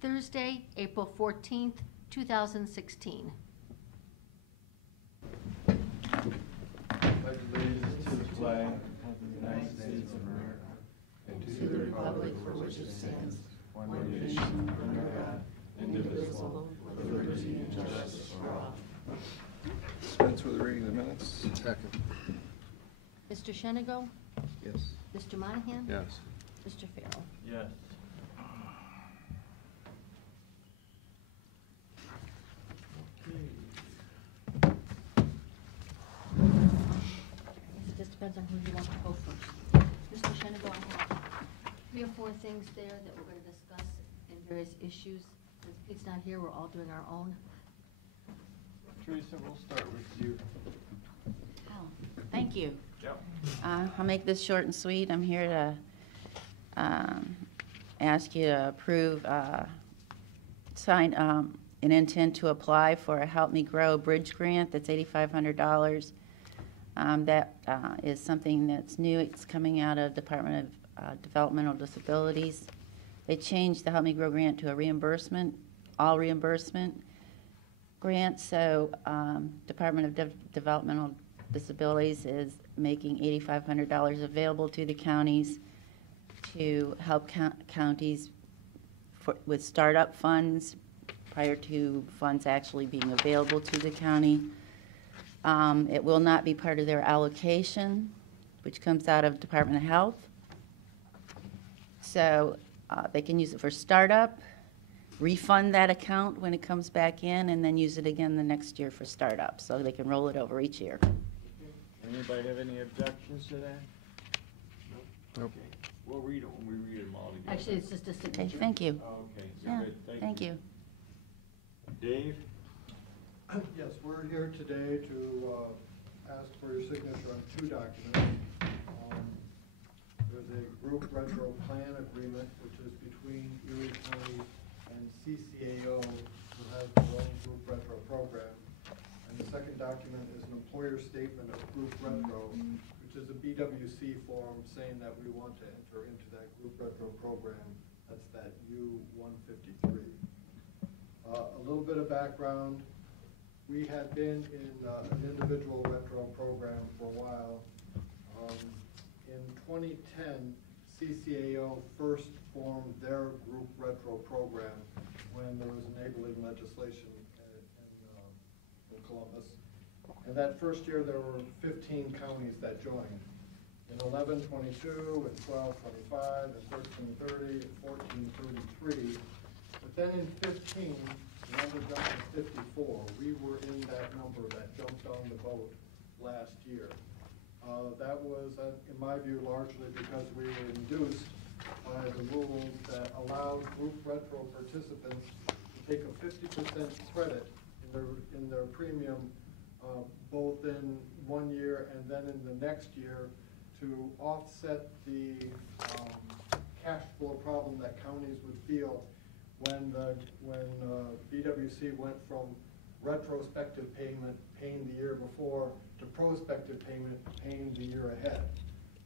Thursday, April 14th, 2016. Pledge allegiance to the flag of the United States of America and to the republic for which it stands, one nation, under God, indivisible, with liberty and justice for all. Dispense with the reading of the minutes. Second. Mr. Shenigo? Yes. Mr. Monahan? Yes. Mr. Farrell? Yes. It just depends on who you want to go first. Mr. Shenigo, I have 3 or 4 things there that we're going to discuss in various issues. Since Pete's not here, we're all doing our own. Teresa, we'll start with you. Oh, thank you. Yep. I'll make this short and sweet. I'm here to ask you to approve, sign an intent to apply for a Help Me Grow Bridge Grant that's $8,500. That is something that's new. It's coming out of Department of Developmental Disabilities. They changed the Help Me Grow grant to a reimbursement, all reimbursement grant. So Department of Developmental Disabilities is making $8,500 available to the counties to help counties with startup funds prior to funds actually being available to the county. It will not be part of their allocation, which comes out of Department of Health. So they can use it for startup, refund that account when it comes back in, and then use it again the next year for startup. So they can roll it over each year. Anybody have any objections to that? Nope. Okay. We'll read it when we read them all together. Actually, it's just a signature. Okay, thank you. Okay, Yeah, good. thank you. Dave? Yes, we're here today to ask for your signature on 2 documents. There's a group retro plan agreement, which is between Erie County and CCAO, who has their own group retro program. And the second document is an employer statement of group retro, which is a BWC form saying that we want to enter into that group retro program. That's that U-153. A little bit of background. We had been in an individual retro program for a while. In 2010, CCAO first formed their group retro program when there was enabling legislation in Columbus. And that first year, there were 15 counties that joined. In 11, 22, in 12, 25, in 13, 30, in 14, 33. But then in 15, the number jumped to 54. We were in that number that jumped on the boat last year. That was, in my view, largely because we were induced by the rules that allowed group retro participants to take a 50% credit in their premium, both in one year and then in the next year, to offset the cash flow problem that counties would feel when BWC went from retrospective payment, paying the year before, to prospective payment, paying the year ahead.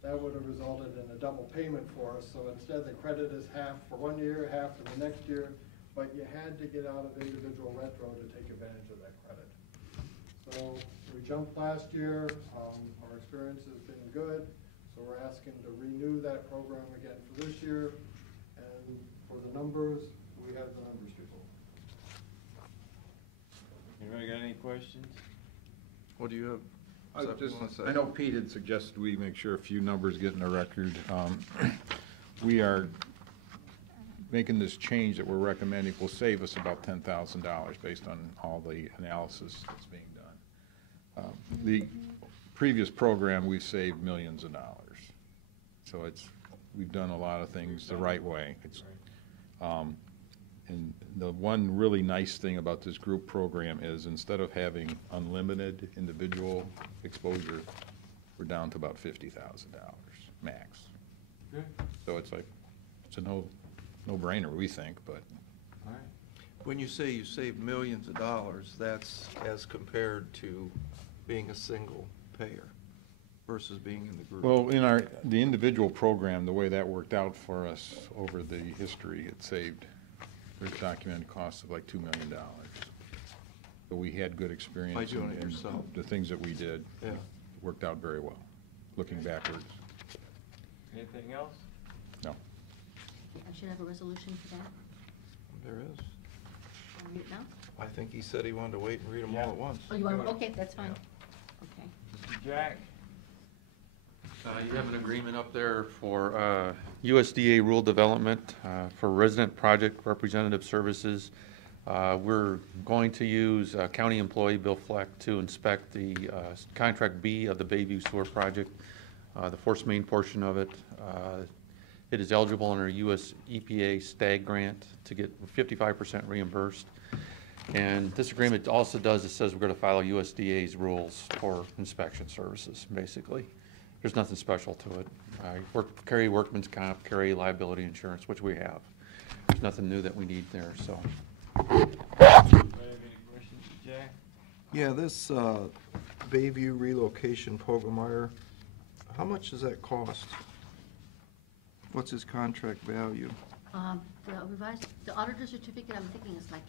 That would have resulted in a double payment for us. So instead, the credit is half for one year, half for the next year, but you had to get out of individual retro to take advantage of that credit. So we jumped last year. Our experience has been good. So we're asking to renew that program again for this year. And for the numbers, we have the numbers people. Anybody got any questions? What do you have? I was just gonna say, I know Pete had suggested we make sure a few numbers get in the record. We are making this change that we're recommending will save us about $10,000 based on all the analysis that's being done. The previous program, we saved millions of dollars. So we've done a lot of things the right way. And the one really nice thing about this group program is instead of having unlimited individual exposure, we're down to about $50,000 max. Good. So it's a no-brainer, we think, but. All right. When you say you save millions of dollars, that's as compared to being a single payer versus being in the group. Well, in the individual program, the way that worked out for us over the history, it saved There's documented costs of like $2 million. But we had good experience. By doing it and yourself. The things that we did Yeah. worked out very well, looking backwards. Anything else? No. I should have a resolution for that. There is. Want to read it now? I think he said he wanted to wait and read them all Yeah. at once. Oh, you want, okay, that's fine. Okay. Mr. Jack? You have an agreement up there for USDA rural development for resident project representative services. We're going to use county employee Bill Fleck to inspect the contract B of the Bayview Sewer Project, the force main portion of it. It is eligible under a US EPA STAG grant to get 55% reimbursed. And this agreement also does, it says we're going to follow USDA's rules for inspection services, basically. There's nothing special to it. Carry workman's comp, carry liability insurance, which we have. There's nothing new that we need there, so. Anybody have any questions for Jack? Yeah, this Bayview relocation program, how much does that cost? What's his contract value? The revised, the auditor certificate, I'm thinking is like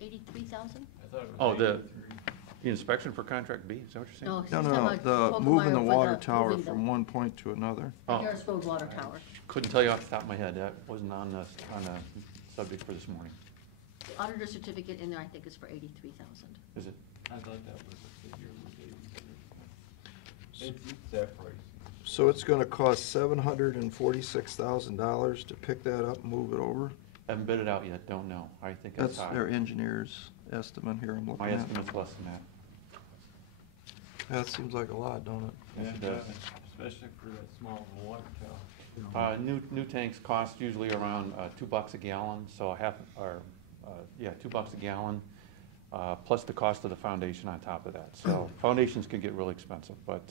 83,000? I thought it was Oh, the 83. inspection for contract B, is that what you're saying? No, she's No, talking no, about the moving the Pogmeyer for water tower moving from one point to another. Oh. Harris Road Water Tower. Couldn't tell you off the top of my head. That wasn't on the subject for this morning. The auditor certificate in there, I think, is for 83,000. Is it? I thought that was the figure we gave you. It's that price. So it's gonna cost $746,000 to pick that up and move it over? Haven't bid it out yet, don't know. I think it's That's high. their engineer's estimate here I'm looking My at. estimate's less than that. That seems like a lot, don't it? Yes, it Yeah, does. especially for that small water tower. New tanks cost usually around $2 a gallon, so $2 a gallon, plus the cost of the foundation on top of that. So foundations can get really expensive, but,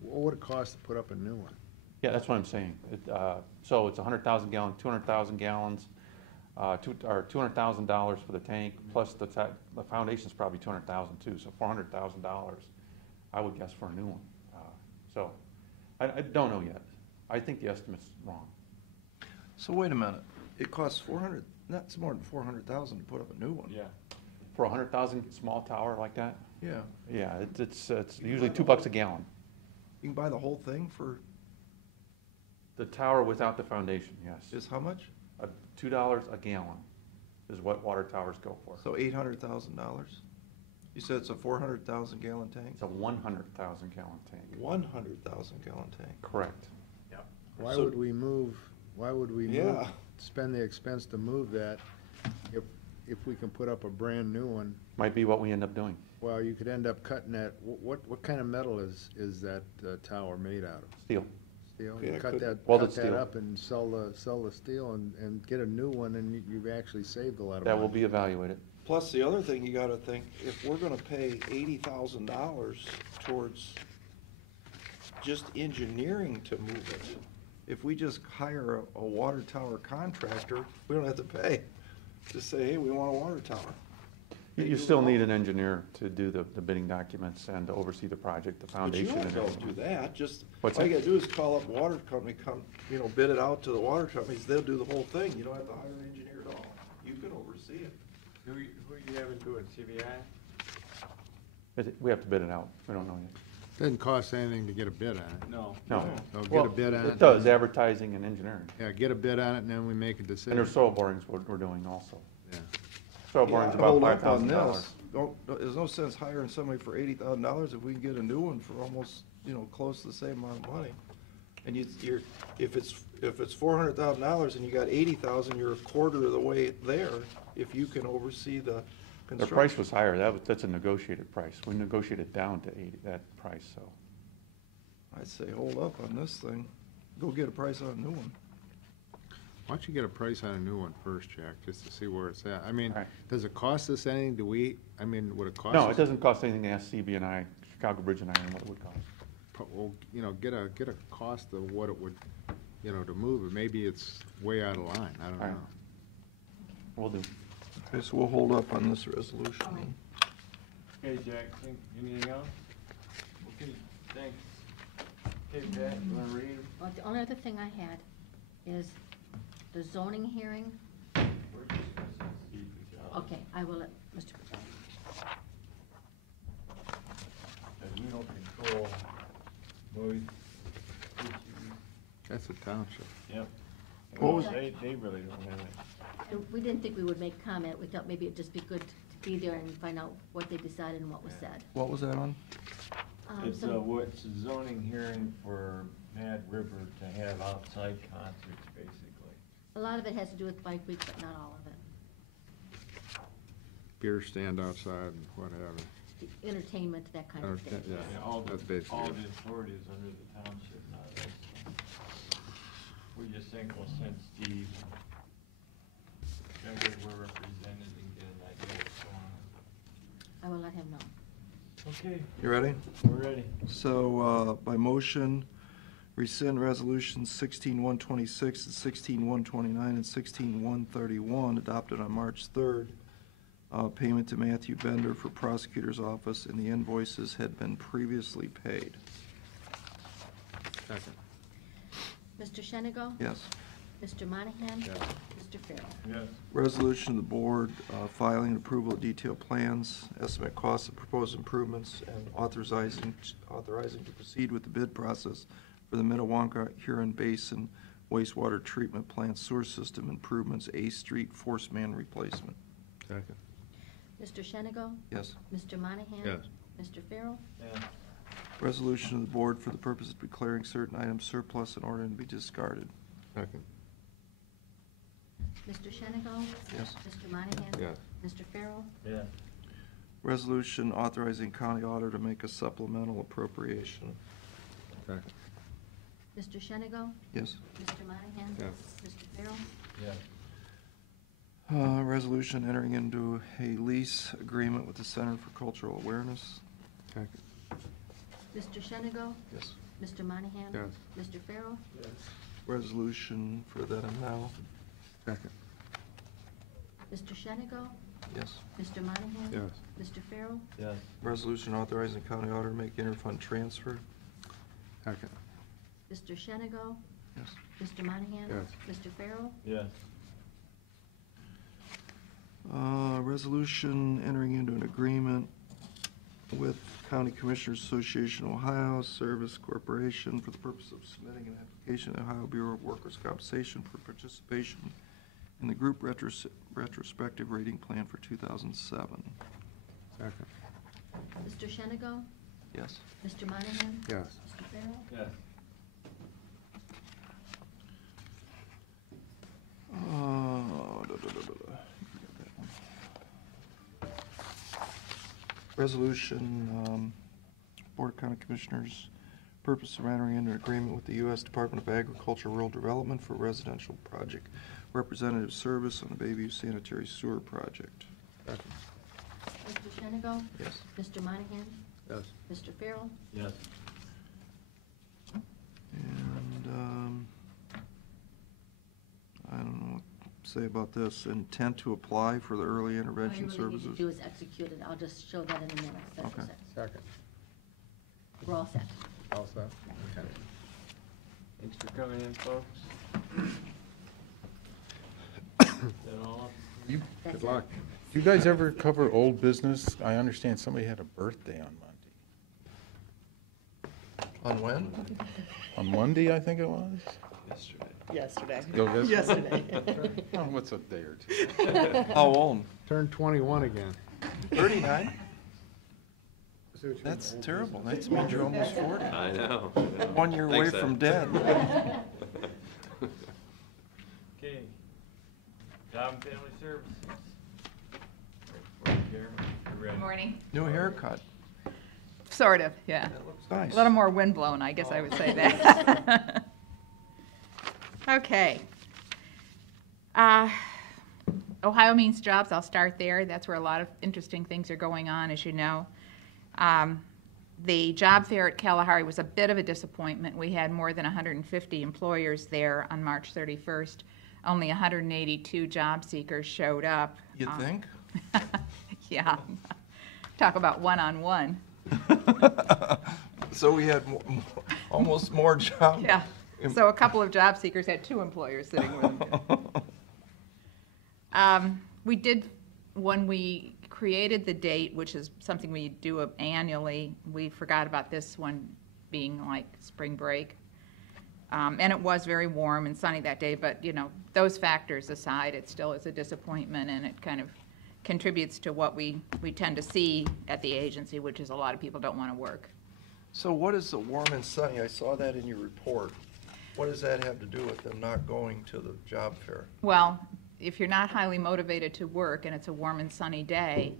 What would it cost to put up a new one? yeah, that's what I'm saying. So it's 100,000 gallon, 200,000 gallons, or $200,000 for the tank, plus the foundation's probably 200,000 too, so $400,000, I would guess, for a new one. So I don't know yet. I think the estimate's wrong. So wait a minute, it costs that's more than 400,000 to put up a new one. Yeah. For a 100,000 small tower like that? Yeah, Yeah, it's usually $2 a gallon. you can buy the whole thing for, The tower without the foundation, yes. is how much? $2 a gallon is what water towers go for. So $800,000? You said it's a 400,000 gallon tank? It's a 100,000 gallon tank. 100,000 gallon tank. Correct. Why So- would we move, Yeah. spend the expense to move that if we can put up a brand-new one? Might be what we end up doing. Well, you could end up cutting that, what kind of metal is that tower made out of? Steel. Steel? Yeah, You it cut could- that, Welded cut that steel. up and sell the steel and get a new one, and you've actually saved a lot of money. That will be evaluated. Plus, the other thing you gotta think, if we're gonna pay $80,000 towards just engineering to move it, if we just hire a water tower contractor, we don't have to pay. Just say, hey, we want a water tower. You still need an engineer to do the bidding documents and to oversee the project, the But you foundation. don't and go do that, just, What's all you that? gotta do is call up a water company, bid it out to the water companies, they'll do the whole thing, you don't have to hire an engineer at all. You can oversee it. Who are you having to it, CBI? We have to bid it out. We don't know yet. Doesn't cost anything to get a bid on it. No. No. So get Well, a bid on it. It does, advertising and engineering. Yeah, get a bid on it, and then we make a decision. And there's soil borings we're doing also. Yeah. Soil Yeah, borings I'd about hold up on $5,000. this. There's no sense hiring somebody for $80,000 if we can get a new one for almost, close to the same amount of money. And if it's $400,000 and you got $80,000, you're a quarter of the way there, if you can oversee the The construction. price was higher. That's a negotiated price. We negotiated down to 80, that price, so. I'd say hold up on this thing. Go get a price on a new one. Why don't you get a price on a new one first, Jack, just to see where it's at? I mean, Right. does it cost us anything? Would it cost us? No, it doesn't cost anything to ask CB&I, Chicago Bridge and Iron, what it would cost. Well, get a cost of what it would, to move it. Maybe it's way out of line. I don't Right. know. We'll do. Okay, so we'll hold up on this resolution. Okay, Jack, anything else? Okay, thanks. Okay, Jack, you wanna read them? Well, the only other thing I had is the zoning hearing Okay, I will let Mr. Pajano. And we don't control noise issues. That's a township. Yep. What was- They really don't have it. And we didn't think we would make comment. We thought maybe it'd just be good to be there and find out what they decided and what was said. What was that on? It's some- what's a zoning hearing for Mad River to have outside concerts, basically. A lot of it has to do with Bike Week, but not all of it. Beer stand outside and whatever. The entertainment, that kind of thing. Yeah, All that's the, basically all it. the authority is under the township, not us. We just think we'll send Steve, that way we're represented and get an idea what's going on. I will let him know. Okay, You ready? we're ready. So, by motion, rescind resolutions 16-126 and 16-129 and 16-131 adopted on March 3rd. Payment to Matthew Bender for prosecutor's office and the invoices had been previously paid. Second. Mr. Shenigo? Yes. Mr. Monahan? Yes. Mr. Farrell? Yes. Resolution of the board filing approval of detailed plans, estimate costs of proposed improvements, and authorizing to proceed with the bid process for the Minnewanka Huron Basin wastewater treatment plant sewer system improvements, A Street force man replacement. Second. Mr. Shenigo? Yes. Mr. Monahan? Yes. Mr. Farrell? Yeah. Resolution of the board for the purpose of declaring certain items surplus in order to be discarded. Second. Mr. Shenigo? Yes. Mr. Monahan? Yes. Mr. Farrell? Yeah. Resolution authorizing county auditor to make a supplemental appropriation. Second. Mr. Shenigo? Yes. Mr. Monahan? Yes. Mr. Farrell? Yeah. Resolution entering into a lease agreement with the Center for Cultural Awareness. Second. Mr. Shenigo? Yes. Mr. Monahan? Yes. Mr. Farrell? Yes. Resolution for then and now. Second. Mr. Shenigo? Yes. Mr. Monahan? Yes. Mr. Farrell? Yes. Resolution authorizing county auditor to make interfund transfer. Second. Mr. Shenigo? Yes. Mr. Monahan? Yes. Mr. Farrell? Yes. Resolution entering into an agreement with County Commissioners Association Ohio Service Corporation for the purpose of submitting an application to Ohio Bureau of Workers' Compensation for participation in the group retrospective rating plan for 2007. Second. Mr. Shenigo? Yes. Mr. Monahan? Yes. Mr. Farrell? Yes. Resolution, Board of County Commissioners, purpose of entering into an agreement with the U.S. Department of Agriculture Rural Development for residential project representative service on the Bayview Sanitary Sewer Project. Second. Mr. Shenigo? Yes. Mr. Monahan? Yes. Mr. Farrell? Yes. And, I don't know what to say about this. Intent to apply for the early intervention All you really need services. to do is execute it. I'll just show that in a minute. That's Okay. it. Second. We're all set. All set? Okay. Thanks for coming in, folks. Is that all? You, That's Good it. luck. you guys ever cover old business? I understand somebody had a birthday on Monday. On when? On Monday, I think it was? Yesterday. Oh, yes? Yesterday. Oh, what's a day or two? How old? Turn 21 again. 39? That's terrible. That means you're almost 40. I know. 1 year away Thanks, from Ed. dead. Okay. Job and Family Services. Morning, Jeremy. You ready? Morning. New haircut. Sort of, yeah. That looks nice. A little more windblown, I guess I would say that. Okay. Ohio Means Jobs, I'll start there. That's where a lot of interesting things are going on, as you know. The job fair at Kalahari was a bit of a disappointment. We had more than 150 employers there on March 31st. Only 182 job seekers showed up. You think? Yeah. Talk about one-on-one. So we had almost more jobs. Yeah. So a couple of job seekers had two employers sitting with them. We did when we created the date, which is something we do annually, we forgot about this one being like spring break. And it was very warm and sunny that day, but, you know, those factors aside, it still is a disappointment, and it kind of contributes to what we tend to see at the agency, which is a lot of people don't want to work. So what is the warm and sunny? I saw that in your report. What does that have to do with them not going to the job fair? Well, if you're not highly motivated to work and it's a warm and sunny day,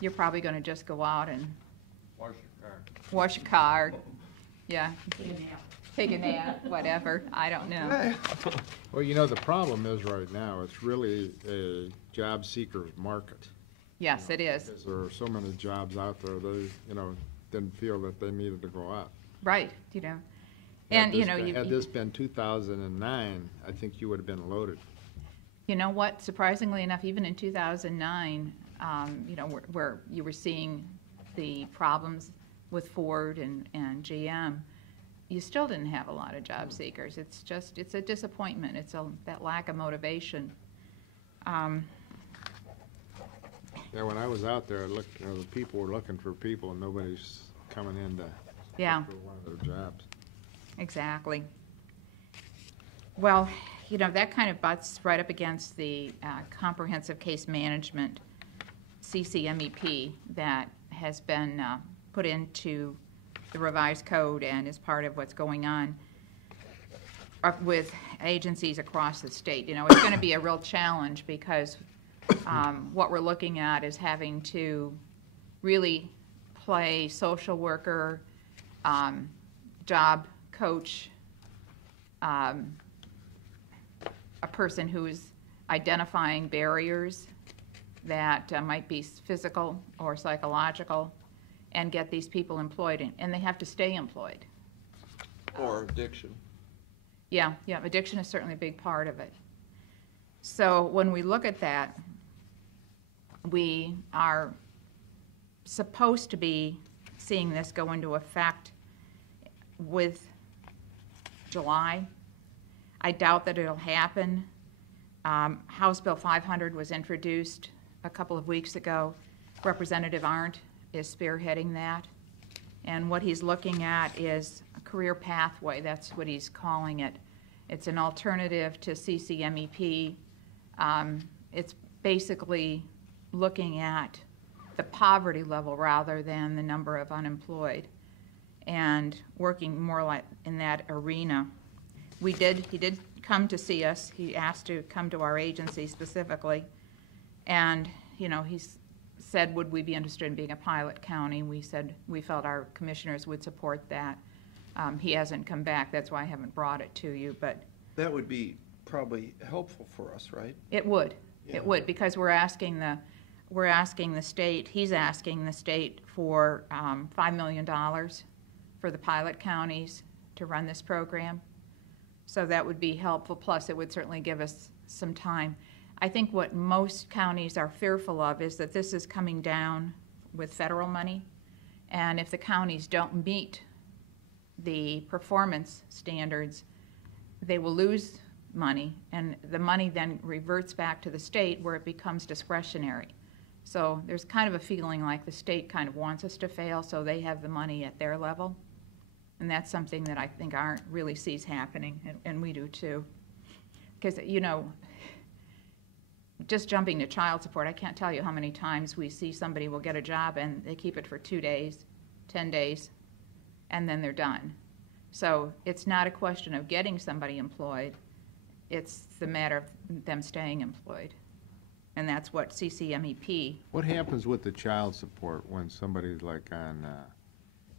you're probably going to just go out and wash your car. Yeah. Take a nap, whatever. I don't know. Well, you know, the problem is right now, it's really a job seeker's market. Yes, it is. Because there are so many jobs out there, they, you know, didn't feel that they needed to go out. Right, you know. And, you know, Had this been 2009, I think you would have been loaded. You know what? Surprisingly enough, even in 2009, you know, where you were seeing the problems with Ford and GM, you still didn't have a lot of job seekers. It's just, it's a disappointment. It's that lack of motivation. Yeah, when I was out there, I looked, you know, the people were looking for people, and nobody's coming in to Yeah. look for one of their jobs. Exactly. Well, you know, that kind of butts right up against the comprehensive case management, CCMEP, that has been put into the revised code and is part of what's going on with agencies across the state. You know, it's going to be a real challenge because what we're looking at is having to really play social worker, job coach, a person who is identifying barriers that might be physical or psychological, and get these people employed, and they have to stay employed. Or addiction. Yeah, addiction is certainly a big part of it. So when we look at that, we are supposed to be seeing this go into effect with July. I doubt that it'll happen. House Bill 500 was introduced a couple of weeks ago. Representative Arndt is spearheading that. And what he's looking at is a career pathway. That's what he's calling it. It's an alternative to CCMEP. It's basically looking at the poverty level rather than the number of unemployed, and working more like in that arena. He did come to see us. He asked to come to our agency specifically, and you know, he's said, would we be interested in being a pilot county? We said we felt our commissioners would support that. He hasn't come back. That's why I haven't brought it to you, but That would be probably helpful for us, right? it would. Yeah. It would, because we're asking the state, he's asking the state for $5 million for the pilot counties to run this program. So that would be helpful, plus it would certainly give us some time. I think what most counties are fearful of is that this is coming down with federal money, and if the counties don't meet the performance standards, they will lose money, and the money then reverts back to the state where it becomes discretionary. So there's kind of a feeling like the state kind of wants us to fail, so they have the money at their level. And that's something that I think Arndt really sees happening, and we do too. Because, you know, just jumping to child support, I can't tell you how many times we see somebody will get a job and they keep it for 2 days, 10 days, and then they're done. So it's not a question of getting somebody employed, it's the matter of them staying employed. And that's what CCMEP. What happens with the child support when somebody's like on,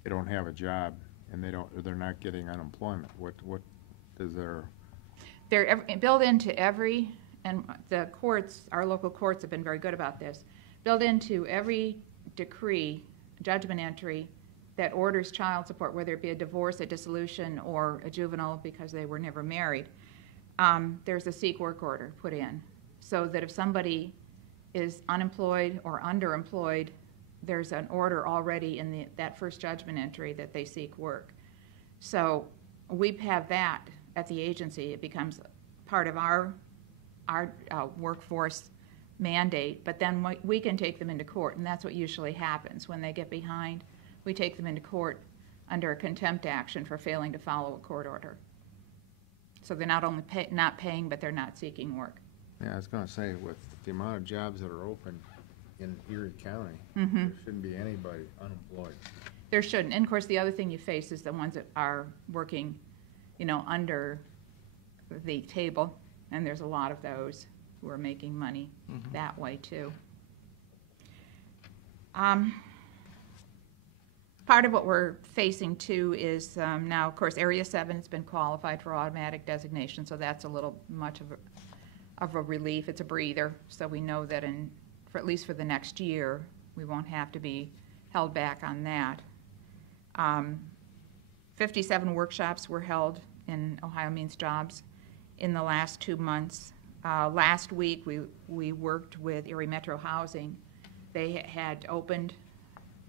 they don't have a job and they're not getting unemployment? What is their? They're built into every, and the courts, our local courts have been very good about this, built into every decree, judgment entry that orders child support, whether it be a divorce, a dissolution, or a juvenile because they were never married. There's a seek work order put in, so that if somebody is unemployed or underemployed, there's an order already in that first judgment entry that they seek work. So we have that at the agency. It becomes part of our workforce mandate, but then we can take them into court, and that's what usually happens. When they get behind, we take them into court under a contempt action for failing to follow a court order. So they're not only not paying, but they're not seeking work. Yeah, I was gonna say, with the amount of jobs that are open in Erie County, Mhm. there shouldn't be anybody unemployed. There shouldn't. And of course, the other thing you face is the ones that are working, under the table, and there's a lot of those who are making money that way too. Part of what we're facing too is now, of course, Area 7 has been qualified for automatic designation, so that's a little much of a relief. It's a breather, so we know that for at least for the next year, we won't have to be held back on that. 57 workshops were held in Ohio Means Jobs in the last 2 months. Last week, we worked with Erie Metro Housing. They had opened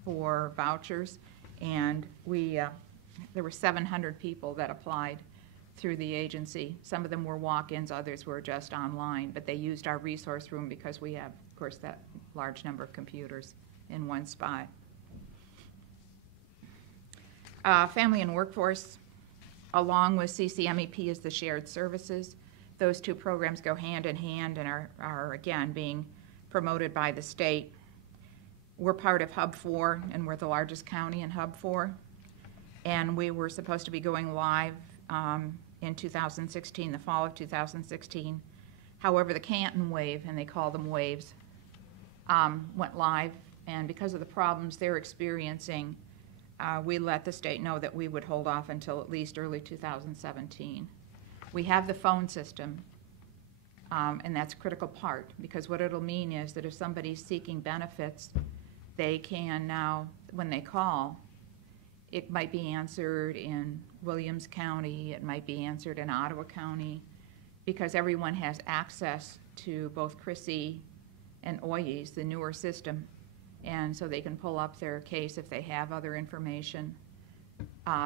for vouchers, and there were 700 people that applied through the agency. Some of them were walk-ins, others were just online, but they used our resource room because we have, of course, that large number of computers in one spot. Family and Workforce, along with CCMEP, is the shared services. Those two programs go hand in hand and are again being promoted by the state. We're part of Hub 4, and we're the largest county in Hub 4. And we were supposed to be going live in 2016, the fall of 2016. However, the Canton Wave, and they call them waves, went live. And because of the problems they're experiencing, we let the state know that we would hold off until at least early 2017. We have the phone system, and that's a critical part, because what it'll mean is that if somebody's seeking benefits, they can now, when they call, it might be answered in Williams County, it might be answered in Ottawa County, because everyone has access to both CRISI and OYES, the newer system, and so they can pull up their case if they have other information.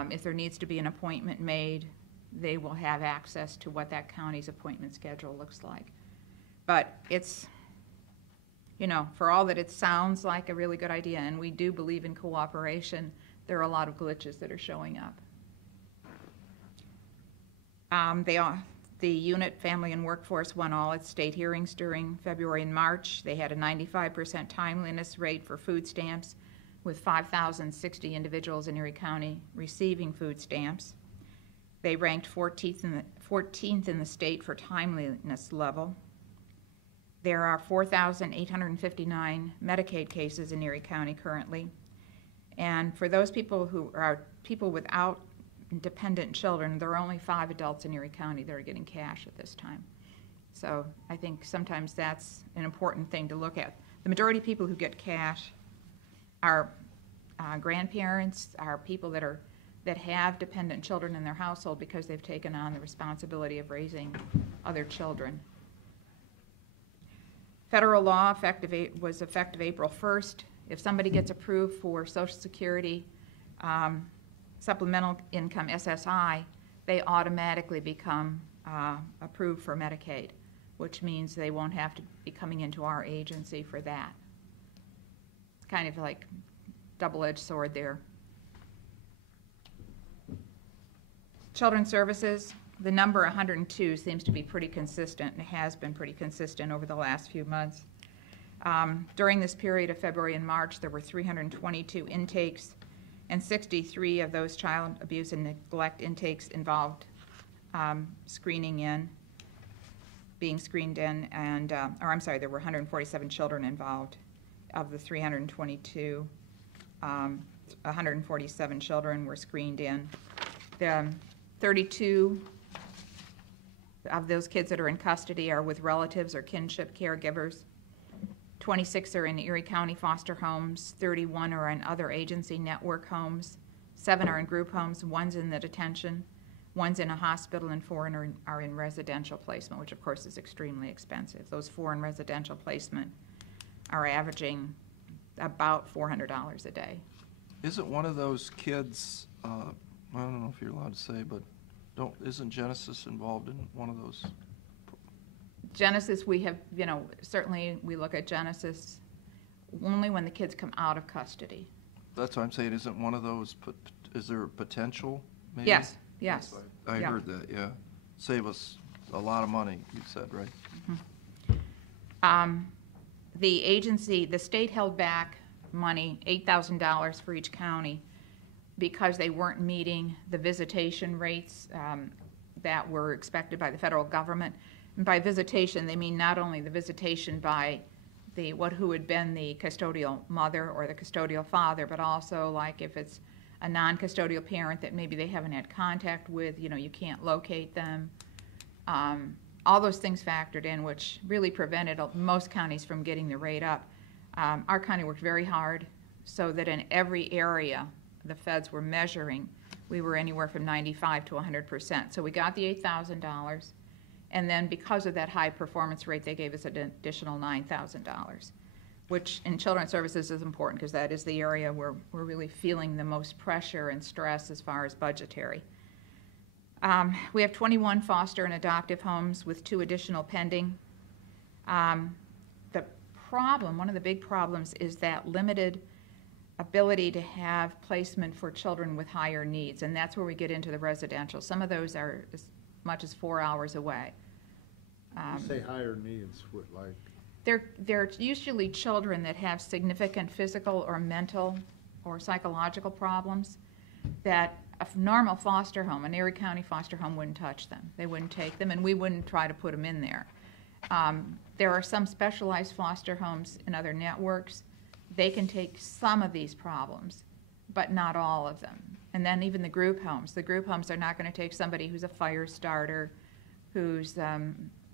If there needs to be an appointment made, they will have access to what that county's appointment schedule looks like. But it's, for all that it sounds like a really good idea, and we do believe in cooperation, there are a lot of glitches that are showing up. The unit, Family and Workforce, won all its state hearings during February and March. They had a 95% timeliness rate for food stamps, with 5,060 individuals in Erie County receiving food stamps. They ranked 14th in the state for timeliness level. There are 4,859 Medicaid cases in Erie County currently. And for those people who are people without dependent children, there are only 5 adults in Erie County that are getting cash at this time. So I think sometimes that's an important thing to look at. The majority of people who get cash are grandparents, are people that have dependent children in their household because they've taken on the responsibility of raising other children. Federal law was effective April 1st. If somebody gets approved for Social Security supplemental income, SSI, they automatically become approved for Medicaid, which means they won't have to be coming into our agency for that. It's kind of like double-edged sword there. Children's Services, the number 102 seems to be pretty consistent, and it has been pretty consistent over the last few months. During this period of February and March, there were 322 intakes, and 63 of those child abuse and neglect intakes involved being screened in, and, there were 147 children involved. Of the 322, 147 children were screened in. The 32 of those kids that are in custody are with relatives or kinship caregivers. 26 are in Erie County foster homes, 31 are in other agency network homes, 7 are in group homes, 1's in the detention, 1's in a hospital, and 4 are in residential placement, which of course is extremely expensive. Those 4 in residential placement are averaging about $400 a day. Isn't one of those kids, I don't know if you're allowed to say, but isn't Genesis involved in one of those? Genesis, we have, certainly we look at Genesis only when the kids come out of custody. That's what I'm saying, isn't one of those, is there a potential, maybe? Yes. I Yeah. heard that, yeah. Save us a lot of money, you said, right? The agency, the state held back money, $8,000 for each county, because they weren't meeting the visitation rates that were expected by the federal government. And by visitation, they mean not only the visitation by who had been the custodial mother or the custodial father, but also like if it's a non-custodial parent that maybe they haven't had contact with, you can't locate them. All those things factored in, which really prevented most counties from getting the rate up. Our county worked very hard so that in every area the feds were measuring, we were anywhere from 95 to 100%. So we got the $8,000, and then because of that high performance rate, they gave us an additional $9,000, which in children's services is important because that is the area where we're really feeling the most pressure and stress as far as budgetary. We have 21 foster and adoptive homes with 2 additional pending. One of the big problems is that limited ability to have placement for children with higher needs, and that's where we get into the residential. Some of those are as much as 4 hours away. You say higher needs, what, like? They're usually children that have significant physical or mental or psychological problems that a normal foster home, an Erie County foster home, wouldn't touch them. They wouldn't take them, and we wouldn't try to put them in there. There are some specialized foster homes in other networks. They can take some of these problems, but not all of them. And then even the group homes are not going to take somebody who's a fire starter, who's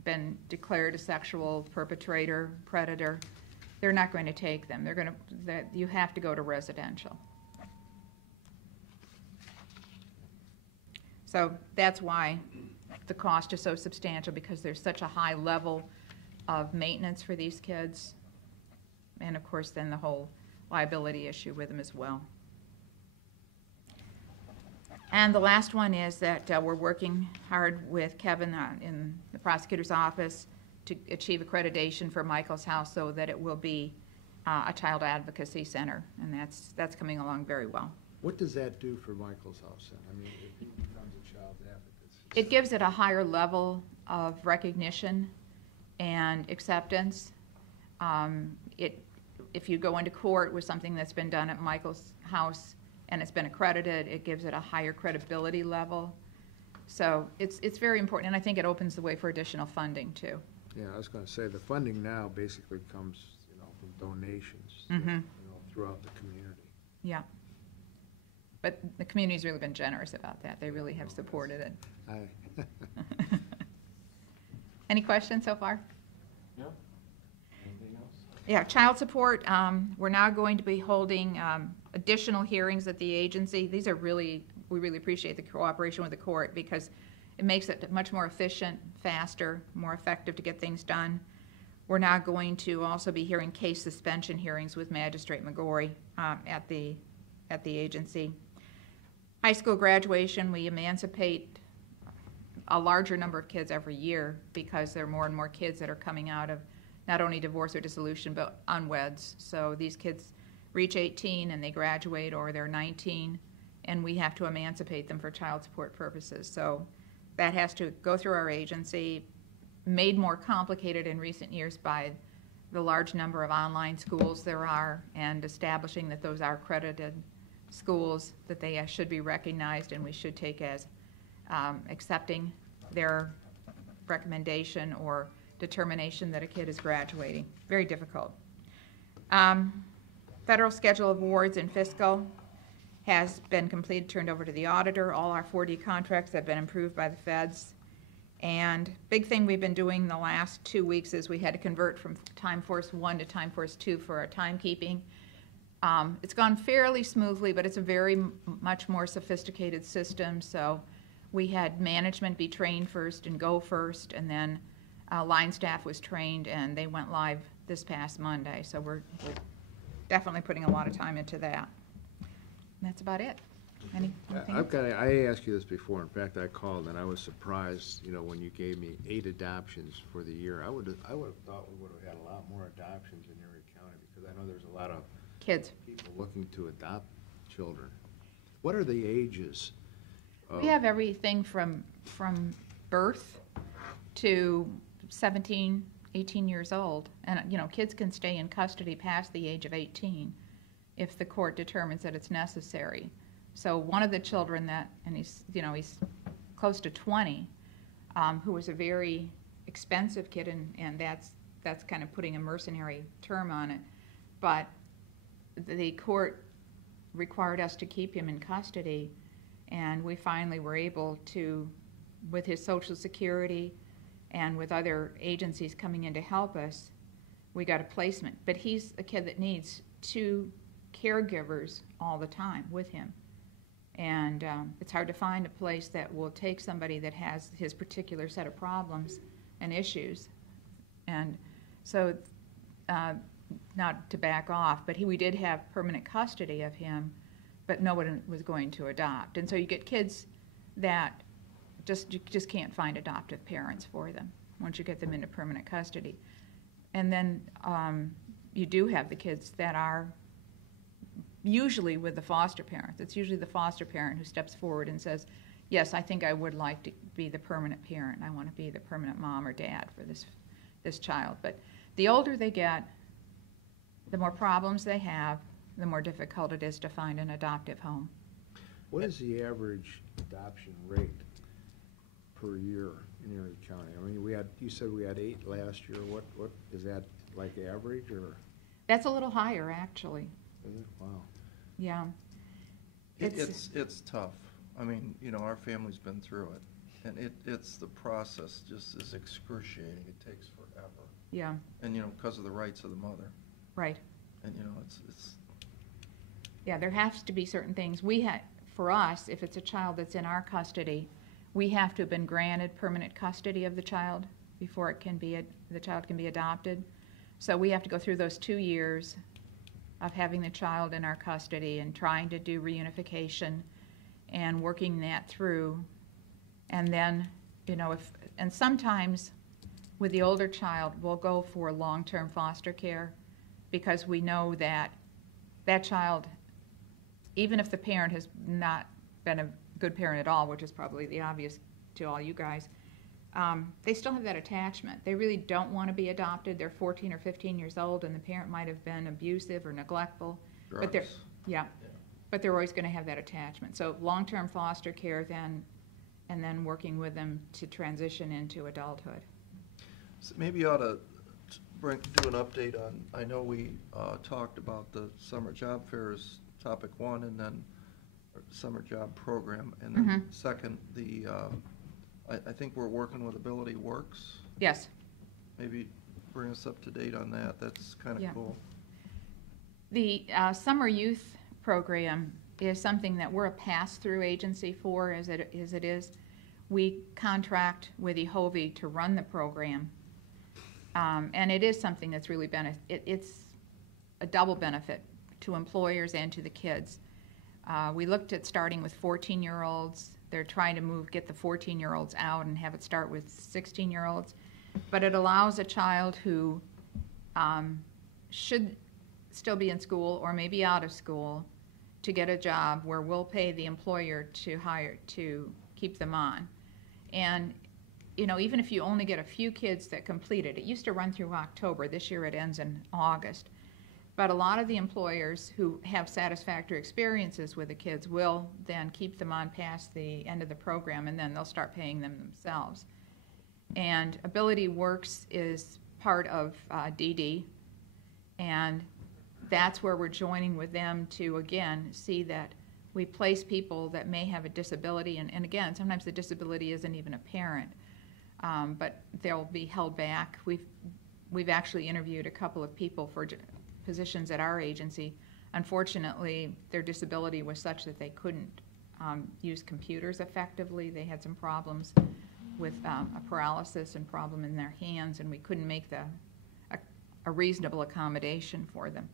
been declared a sexual perpetrator, predator. They're not going to take them. You have to go to residential. So that's why the cost is so substantial, because there's such a high level of maintenance for these kids. And of course, then the whole liability issue with them as well. And the last one is that we're working hard with Kevin in the prosecutor's office to achieve accreditation for Michael's House so that it will be a child advocacy center. And that's coming along very well. What does that do for Michael's House then? I mean, if he becomes a child advocate? It gives it a higher level of recognition and acceptance. If you go into court with something that's been done at Michael's House and it's been accredited, it gives it a higher credibility level. So it's very important, and I think it opens the way for additional funding too. Yeah, I was going to say, the funding now basically comes, from donations, Mm-hmm. throughout the community. Yeah. But the community's really been generous about that. They really have supported it. Any questions so far? No? Anything else? Yeah, child support, we're now going to be holding additional hearings at the agency. These are we really appreciate the cooperation with the court because it makes it much more efficient, faster, more effective to get things done. We're now going to also be hearing case suspension hearings with Magistrate McGorry at the agency. High school graduation, we emancipate a larger number of kids every year because there are more and more kids that are coming out of not only divorce or dissolution, but unweds. So these kids reach 18 and they graduate, or they're 19, and we have to emancipate them for child support purposes. So that has to go through our agency, made more complicated in recent years by the large number of online schools there are, and establishing that those are accredited schools, that they should be recognized, and we should take as accepting their recommendation or determination that a kid is graduating. Very difficult. Federal schedule of awards and fiscal has been completed, turned over to the auditor. All our 4D contracts have been approved by the feds. And big thing we've been doing the last 2 weeks is we had to convert from Time Force 1 to Time Force 2 for our timekeeping. It's gone fairly smoothly, but it's a very much more sophisticated system. So we had management be trained first and go first, and then line staff was trained, and they went live this past Monday. So we're definitely putting a lot of time into that. And that's about it. Anything? I asked you this before. In fact, I called and I was surprised, when you gave me 8 adoptions for the year. I would have thought we would have had a lot more adoptions in Erie County because I know there's a lot of Kids. people looking to adopt children. What are the ages? We have everything from birth to 17, 18 years old. And, kids can stay in custody past the age of 18 if the court determines that it's necessary. So one of the children and he's close to 20, who was a very expensive kid, and that's kind of putting a mercenary term on it. But the court required us to keep him in custody, and we finally were able to, with his Social Security and with other agencies coming in to help us, we got a placement. But he's a kid that needs 2 caregivers all the time with him. And it's hard to find a place that will take somebody that has his particular set of problems and issues. And so, not to back off, but we did have permanent custody of him, but no one was going to adopt. And so you get kids that you just can't find adoptive parents for them once you get them into permanent custody. And then you do have the kids that are usually with the foster parents. It's usually the foster parent who steps forward and says, yes, I think I would like to be the permanent parent. I want to be the permanent mom or dad for this child. But the older they get, the more problems they have, the more difficult it is to find an adoptive home. What is the average adoption rate per year in Erie County? I mean, you said we had 8 last year. What is that, like average, or? That's a little higher, actually. Is it? Wow. Yeah. It's tough. I mean, our family's been through it, and it's the process just is excruciating. It takes forever. Yeah. And, because of the rights of the mother. Right. And, it's. Yeah, there has to be certain things. For us, if it's a child that's in our custody, we have to have been granted permanent custody of the child before the child can be adopted. So we have to go through those 2 years of having the child in our custody and trying to do reunification and working that through. And then, and sometimes with the older child, we'll go for long-term foster care because we know that child, even if the parent has not been a good parent at all, which is probably the obvious to all you guys, they still have that attachment. They really don't want to be adopted. They're 14 or 15 years old, and the parent might have been abusive or neglectful. Drugs. But they're always going to have that attachment. So long-term foster care and then working with them to transition into adulthood. So maybe you ought to do an update on, I know we talked about the summer job fair as topic 1, and then summer job program, and then second, I think we're working with Ability Works. Yes. Maybe bring us up to date on that. That's kind of cool. The summer youth program is something that we're a pass-through agency for, as it is. We contract with EHOVI to run the program, and it is something that's really it's a double benefit to employers and to the kids. We looked at starting with 14-year-olds. They're trying to get the 14-year-olds out and have it start with 16-year-olds. But it allows a child who should still be in school or maybe out of school to get a job where we'll pay the employer to keep them on. And, even if you only get a few kids that complete it used to run through October. This year it ends in August. But a lot of the employers who have satisfactory experiences with the kids will then keep them on past the end of the program, and then they'll start paying them themselves. And Ability Works is part of DD, and that's where we're joining with them to, again, see that we place people that may have a disability, and again, sometimes the disability isn't even apparent, but they'll be held back. We've actually interviewed a couple of people for positions at our agency. Unfortunately, their disability was such that they couldn't use computers effectively. They had some problems with a paralysis and problem in their hands, and we couldn't make a reasonable accommodation for them.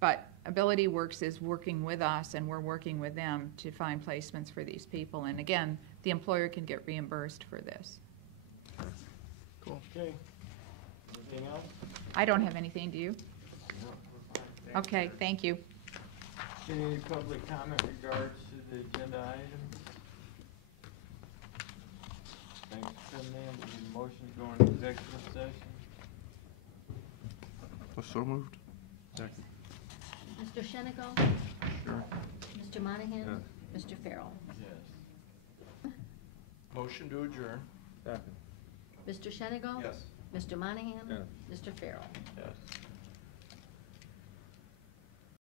But Ability Works is working with us, and we're working with them to find placements for these people. And again, the employer can get reimbursed for this. Cool. Okay. Anything else? I don't have anything, do you? No, we're fine. Thank Okay, you. thank you. Any public comment regards to the agenda items? Thanks for coming in. We need a motion to go into executive session. So moved. Mr. Shenigo? Sure. Mr. Monahan? Mr. Farrell? Yes. Motion to adjourn. Second. Mr. Shenigo? Yes. Mr. Monahan? Yes. Mr. Farrell? Yes.